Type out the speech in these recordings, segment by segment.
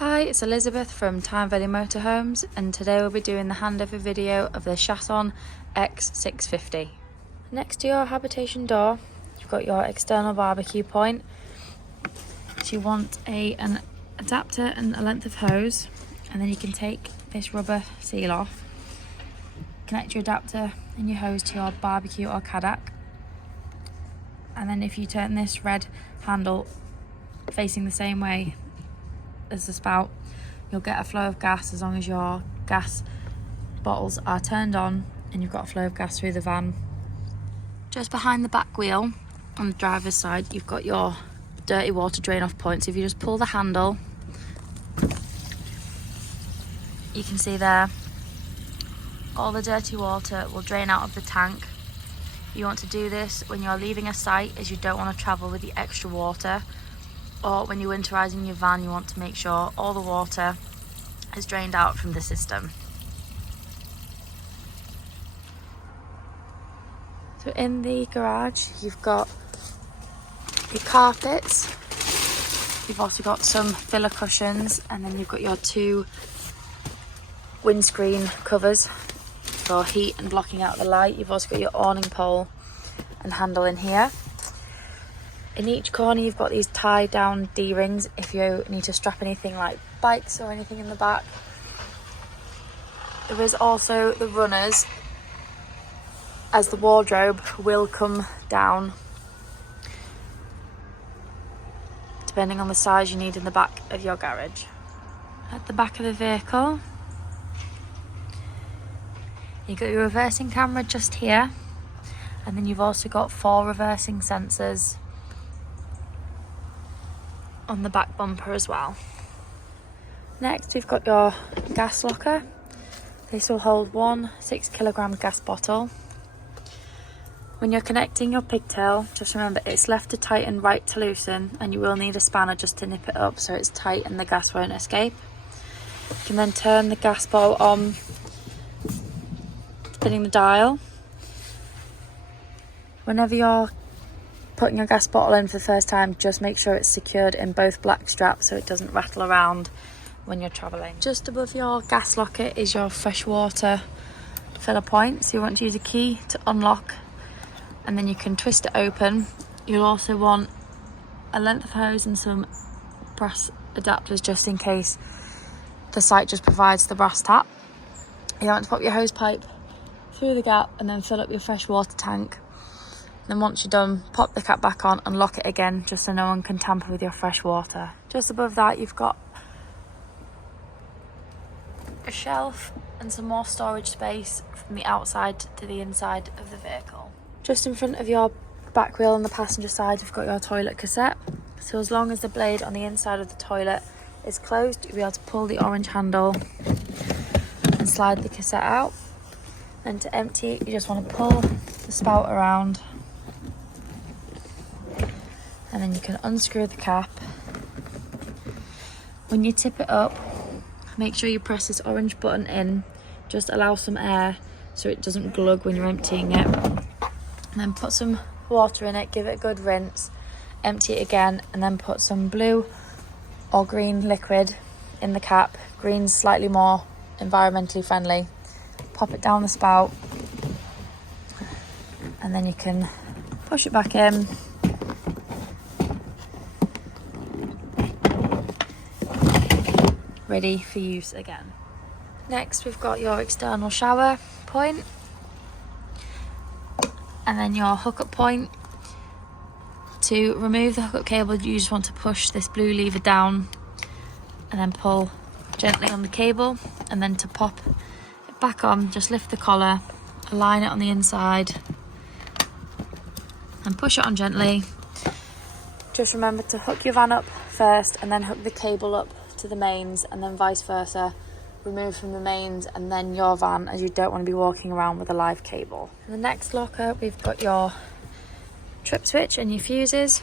Hi, it's Elizabeth from Tyne Valley Motorhomes, and today we'll be doing the handover video of the Chausson X650. Next to your habitation door, you've got your external barbecue point. So you want an adapter and a length of hose, and then you can take this rubber seal off, connect your adapter and your hose to your barbecue or Cadillac, and then if you turn this red handle facing the same way as the spout, you'll get a flow of gas as long as your gas bottles are turned on and you've got a flow of gas through the van. Just behind the back wheel on the driver's side, you've got your dirty water drain off point. So if you just pull the handle, you can see there all the dirty water will drain out of the tank. You want to do this when you're leaving a site, as you don't want to travel with the extra water, or when you're winterising your van, you want to make sure all the water is drained out from the system. So in the garage, you've got your carpets, you've also got some filler cushions, and then you've got your two windscreen covers for heat and blocking out the light. You've also got your awning pole and handle in here. In each corner you've got these tie down D-rings if you need to strap anything like bikes or anything in the back. There is also the runners, as the wardrobe will come down depending on the size you need in the back of your garage. At the back of the vehicle you've got your reversing camera just here, and then you've also got 4 reversing sensors on the back bumper as well. Next we've got your gas locker. This will hold one 6-kilogram gas bottle. When you're connecting your pigtail, just remember it's left to tighten, right to loosen, and you will need a spanner just to nip it up so it's tight and the gas won't escape. You can then turn the gas bottle on, spinning the dial. Whenever you're putting your gas bottle in for the first time, just make sure it's secured in both black straps so it doesn't rattle around when you're travelling. Just above your gas locker is your freshwater filler point, so you want to use a key to unlock and then you can twist it open. You'll also want a length of hose and some brass adapters just in case the site just provides the brass tap. You want to pop your hose pipe through the gap and then fill up your freshwater tank. Then once you're done, pop the cap back on and lock it again just so no one can tamper with your fresh water. Just above that you've got a shelf and some more storage space from the outside to the inside of the vehicle. Just in front of your back wheel on the passenger side you've got your toilet cassette. So as long as the blade on the inside of the toilet is closed, you'll be able to pull the orange handle and slide the cassette out. And to empty it, you just want to pull the spout around, and then you can unscrew the cap. When you tip it up, make sure you press this orange button in, just allow some air so it doesn't glug when you're emptying it. And then put some water in it, give it a good rinse, empty it again, and then put some blue or green liquid in the cap. Green's slightly more environmentally friendly. Pop it down the spout, and then you can push it back in. Ready for use again. Next we've got your external shower point, and then your hookup point. To remove the hookup cable, you just want to push this blue lever down and then pull gently on the cable, and then to pop it back on, just lift the collar, align it on the inside and push it on gently. Just remember to hook your van up first and then hook the cable up to the mains, and then vice versa, remove from the mains and then your van, as you don't want to be walking around with a live cable. In the next locker we've got your trip switch and your fuses.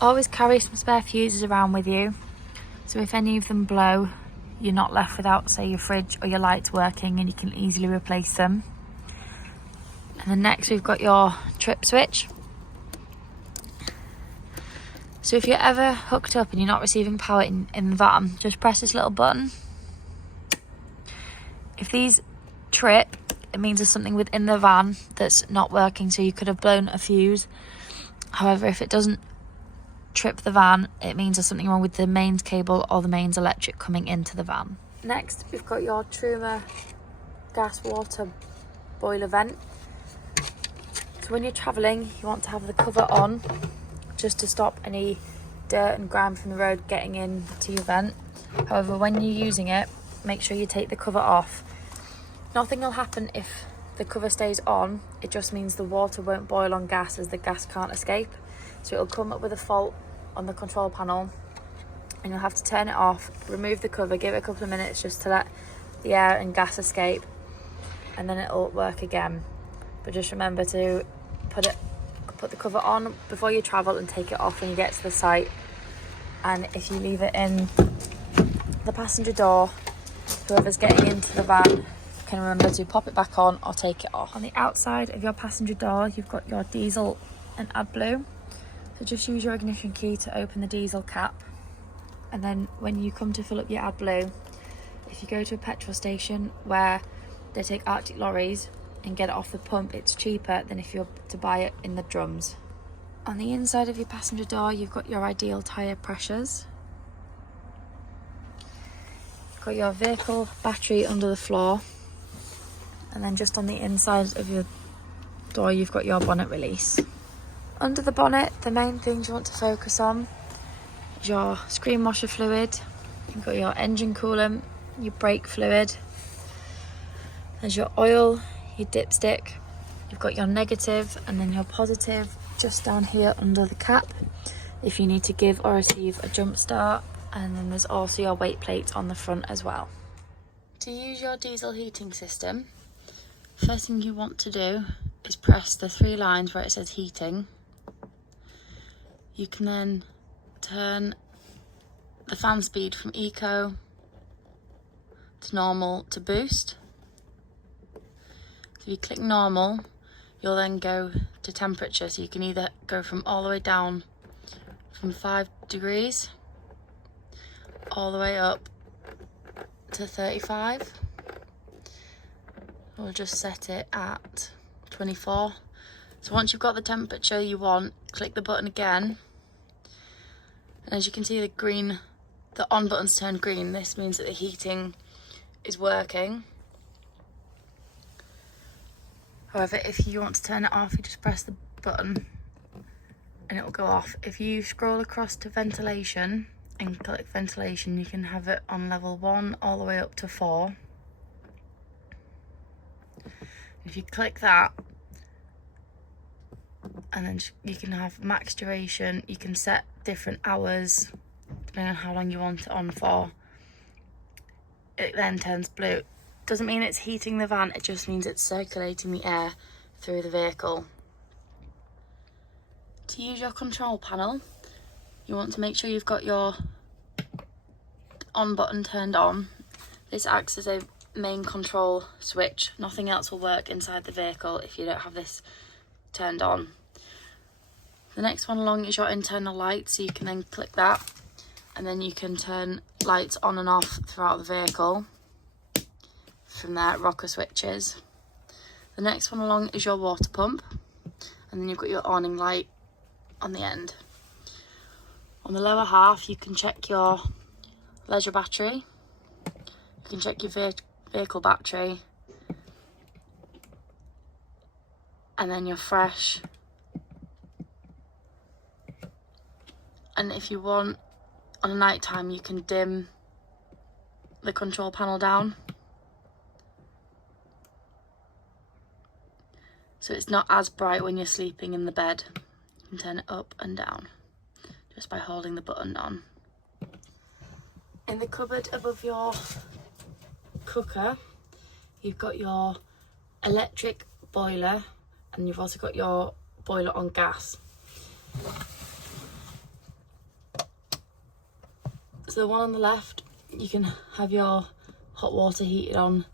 Always carry some spare fuses around with you, so if any of them blow you're not left without, say, your fridge or your lights working, and you can easily replace them. And then next we've got your trip switch. So if you're ever hooked up and you're not receiving power in the van, just press this little button. If these trip, it means there's something within the van that's not working, so you could have blown a fuse. However, if it doesn't trip the van, it means there's something wrong with the mains cable or the mains electric coming into the van. Next, we've got your Truma gas water boiler vent. So when you're travelling, you want to have the cover on just to stop any dirt and grime from the road getting into your vent. However, when you're using it, make sure you take the cover off. Nothing will happen if the cover stays on. It just means the water won't boil on gas, as the gas can't escape. So it'll come up with a fault on the control panel and you'll have to turn it off, remove the cover, give it a couple of minutes just to let the air and gas escape, and then it'll work again. But just remember to put the cover on before you travel and take it off when you get to the site. And if you leave it in the passenger door, whoever's getting into the van can remember to pop it back on or take it off. On the outside of your passenger door, you've got your diesel and AdBlue. So just use your ignition key to open the diesel cap. And then when you come to fill up your AdBlue, if you go to a petrol station where they take Arctic lorries and get it off the pump, it's cheaper than if you're to buy it in the drums. On the inside of your passenger door, you've got your ideal tyre pressures. You've got your vehicle battery under the floor. And then just on the inside of your door, you've got your bonnet release. Under the bonnet, the main things you want to focus on is your screen washer fluid. You've got your engine coolant, your brake fluid. There's your oil, your dipstick. You've got your negative and then your positive just down here under the cap if you need to give or receive a jump start. And then there's also your weight plate on the front as well. To use your diesel heating system, first thing you want to do is press the 3 lines where it says heating. You can then turn the fan speed from eco to normal to boost. So if you click normal, you'll then go to temperature. So you can either go from all the way down from 5 degrees all the way up to 35. We'll just set it at 24. So once you've got the temperature you want, click the button again. And as you can see, the on button's turned green. This means that the heating is working. However, if you want to turn it off, you just press the button and it will go off. If you scroll across to ventilation and click ventilation, you can have it on level 1 all the way up to 4. If you click that, and then you can have max duration, you can set different hours depending on how long you want it on for. It then turns blue. Doesn't mean it's heating the van, it just means it's circulating the air through the vehicle. To use your control panel, you want to make sure you've got your on button turned on. This acts as a main control switch. Nothing else will work inside the vehicle if you don't have this turned on. The next one along is your internal light, so you can then click that and then you can turn lights on and off throughout the vehicle from their rocker switches. The next one along is your water pump, and then you've got your awning light on the end. On the lower half you can check your leisure battery, you can check your vehicle battery, and then your fresh. And if you want, on a night time, you can dim the control panel down so it's not as bright when you're sleeping in the bed. You can turn it up and down just by holding the button on. In the cupboard above your cooker, you've got your electric boiler and you've also got your boiler on gas. So the one on the left, you can have your hot water heated on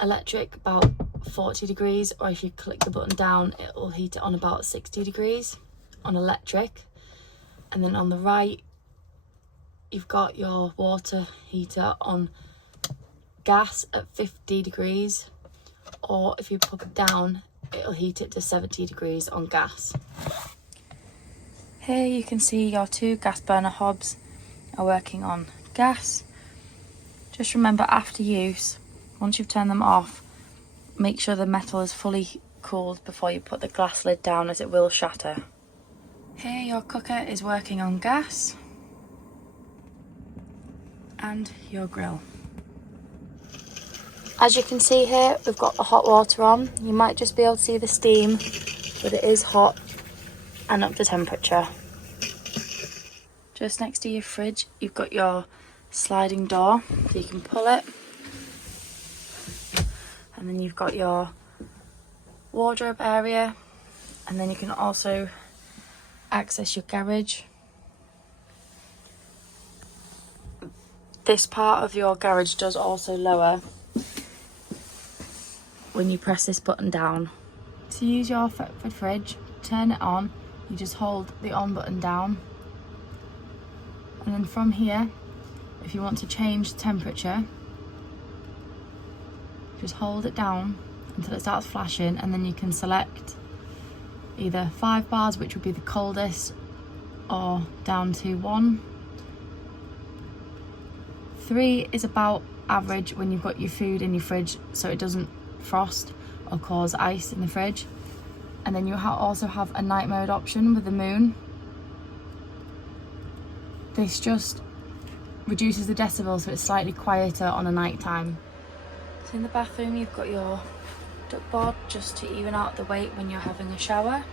electric about 40 degrees, or if you click the button down, it will heat it on about 60 degrees on electric. And then on the right, you've got your water heater on gas at 50 degrees, or if you put it down, it'll heat it to 70 degrees on gas. Here you can see your 2 gas burner hobs are working on gas. Just remember, after use, once you've turned them off, make sure the metal is fully cooled before you put the glass lid down, as it will shatter. Here your cooker is working on gas, and your grill. As you can see here, we've got the hot water on. You might just be able to see the steam, but it is hot and up to temperature. Just next to your fridge, you've got your sliding door, so you can pull it. And then you've got your wardrobe area, and then you can also access your garage. This part of your garage does also lower when you press this button down. To use your Thetford fridge, turn it on, you just hold the on button down, and then from here, if you want to change temperature, just hold it down until it starts flashing, and then you can select either 5 bars, which would be the coldest, or down to 1. 3 is about average when you've got your food in your fridge, so it doesn't frost or cause ice in the fridge. And then you also have a night mode option with the moon. This just reduces the decibels, so it's slightly quieter on a night time. So in the bathroom, you've got your duckboard just to even out the weight when you're having a shower.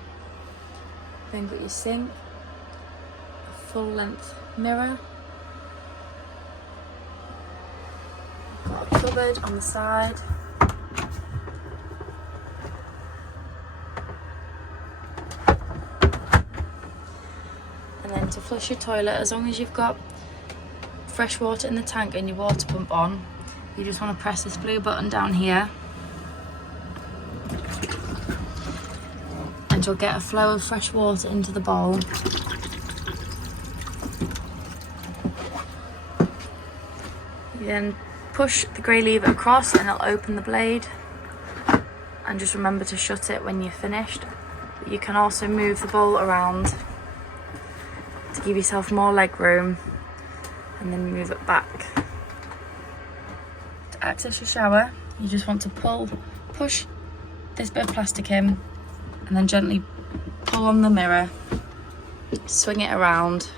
Then got your sink, a full length mirror, got a cupboard on the side, and then to flush your toilet, as long as you've got fresh water in the tank and your water pump on, you just want to press this blue button down here, and you'll get a flow of fresh water into the bowl. You then push the grey lever across and it'll open the blade, and just remember to shut it when you're finished. But you can also move the bowl around to give yourself more leg room, and then move it back. To access your shower, you just want to push this bit of plastic in, and then gently pull on the mirror, swing it around,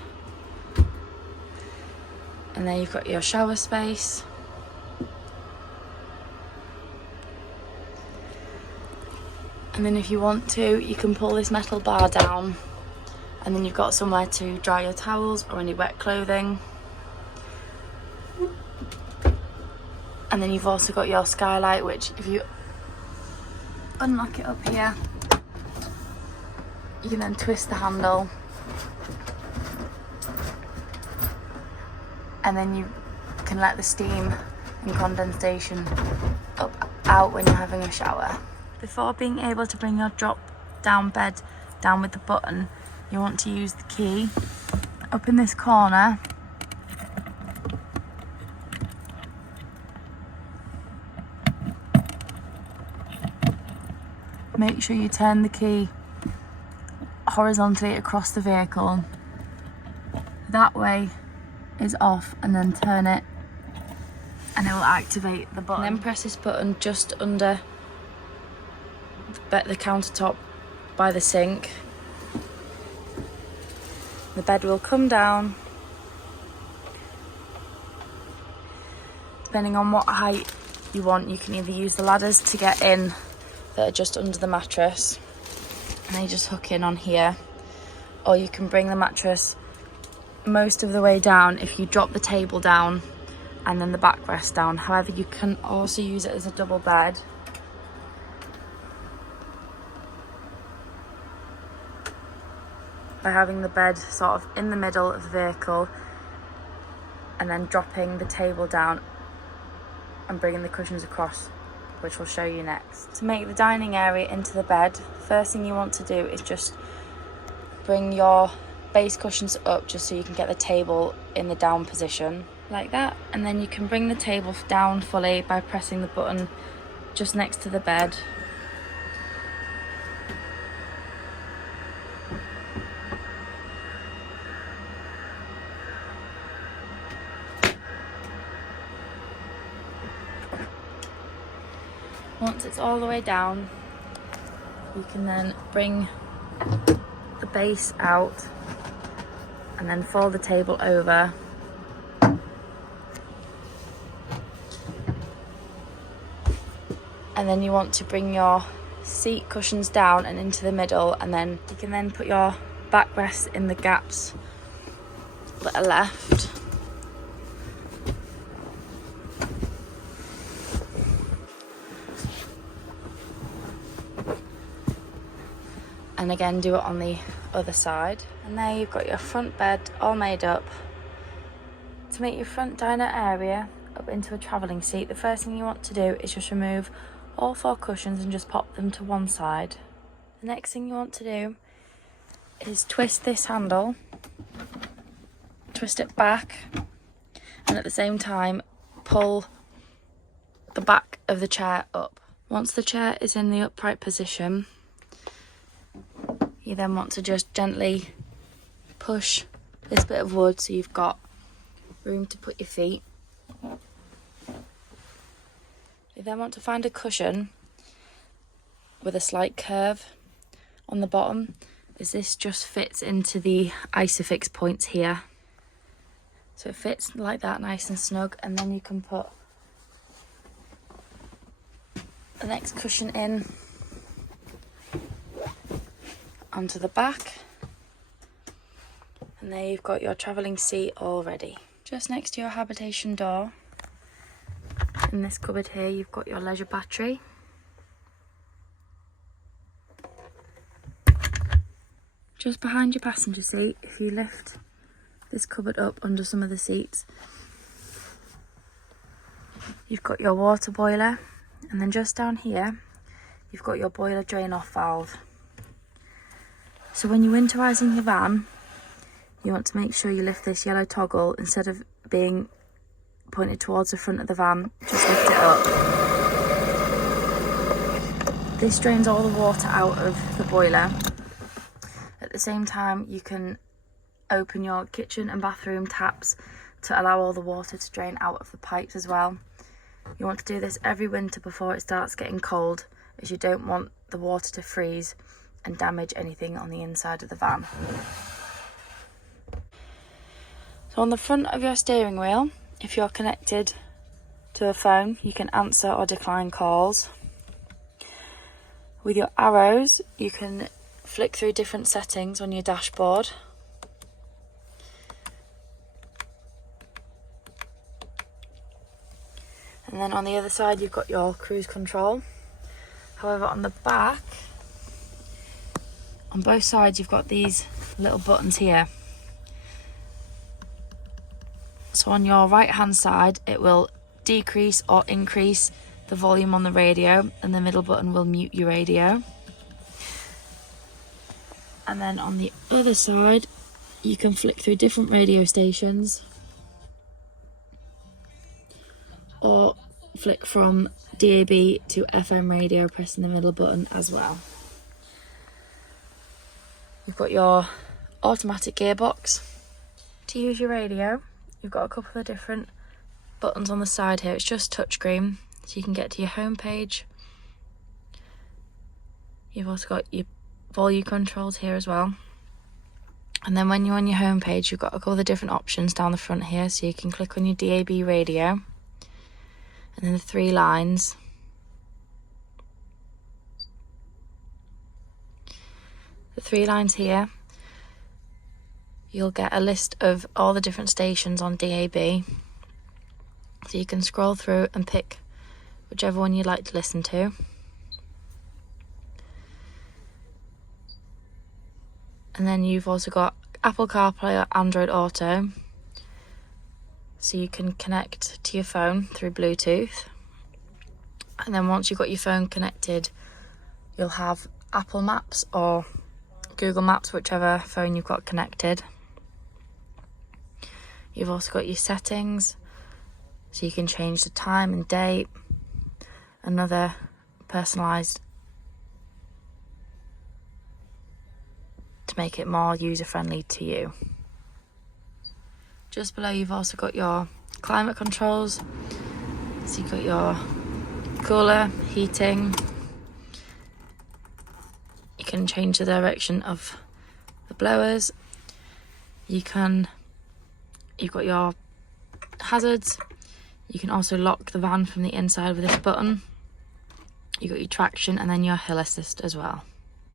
and then you've got your shower space. And then if you want to, you can pull this metal bar down, and then you've got somewhere to dry your towels or any wet clothing. And then you've also got your skylight, which if you unlock it up here, you can then twist the handle, and then you can let the steam and condensation out when you're having a shower. Before being able to bring your drop down bed down with the button, you want to use the key up in this corner. Make sure you turn the key horizontally across the vehicle. That way is off, and then turn it and it will activate the button. And then press this button just under the countertop by the sink. The bed will come down. Depending on what height you want, you can either use the ladders to get in that are just under the mattress, and they just hook in on here, or you can bring the mattress most of the way down if you drop the table down and then the backrest down. However, you can also use it as a double bed. By having the bed sort of in the middle of the vehicle and then dropping the table down and bringing the cushions across, which we'll show you next. To make the dining area into the bed, first thing you want to do is just bring your base cushions up just so you can get the table in the down position, like that. And then you can bring the table down fully by pressing the button just next to the bed. Once it's all the way down, you can then bring the base out and then fold the table over. And then you want to bring your seat cushions down and into the middle, and then you can then put your backrest in the gaps that are left. And again, do it on the other side. And there you've got your front bed all made up. To make your front diner area up into a travelling seat, the first thing you want to do is just remove all 4 cushions and just pop them to one side. The next thing you want to do is twist this handle, twist it back, and at the same time pull the back of the chair up. Once the chair is in the upright position, you then want to just gently push this bit of wood so you've got room to put your feet. You then want to find a cushion with a slight curve on the bottom, as this just fits into the isofix points here. So it fits like that, nice and snug, and then you can put the next cushion in onto the back, and there you've got your travelling seat all ready. Just next to your habitation door, in this cupboard here, you've got your leisure battery. Just behind your passenger seat, if you lift this cupboard up under some of the seats, you've got your water boiler, and then just down here you've got your boiler drain off valve. So when you're winterising your van, you want to make sure you lift this yellow toggle instead of being pointed towards the front of the van, just lift it up. This drains all the water out of the boiler. At the same time, you can open your kitchen and bathroom taps to allow all the water to drain out of the pipes as well. You want to do this every winter before it starts getting cold, as you don't want the water to freeze and damage anything on the inside of the van. So on the front of your steering wheel, if you're connected to a phone, you can answer or decline calls. With your arrows, you can flick through different settings on your dashboard. And then on the other side, you've got your cruise control. However, on the back, on both sides, you've got these little buttons here. So on your right hand side, it will decrease or increase the volume on the radio, and the middle button will mute your radio. And then on the other side, you can flick through different radio stations, or flick from DAB to FM radio, pressing the middle button as well. You've got your automatic gearbox. To use your radio, you've got a couple of different buttons on the side here. It's just touchscreen, so you can get to your home page. You've also got your volume controls here as well. And then when you're on your home page, you've got all the different options down the front here, so you can click on your DAB radio, and then the 3 lines. The 3 lines here, you'll get a list of all the different stations on DAB, so you can scroll through and pick whichever one you'd like to listen to. And then you've also got Apple CarPlay or Android Auto, so you can connect to your phone through Bluetooth. And then once you've got your phone connected, you'll have Apple Maps or Google Maps, whichever phone you've got connected. You've also got your settings, so you can change the time and date, another personalised to make it more user-friendly to you. Just below you've also got your climate controls, so you've got your cooler, heating. You can change the direction of the blowers. You've got your hazards. You can also lock the van from the inside with this button. You've got your traction and then your hill assist as well.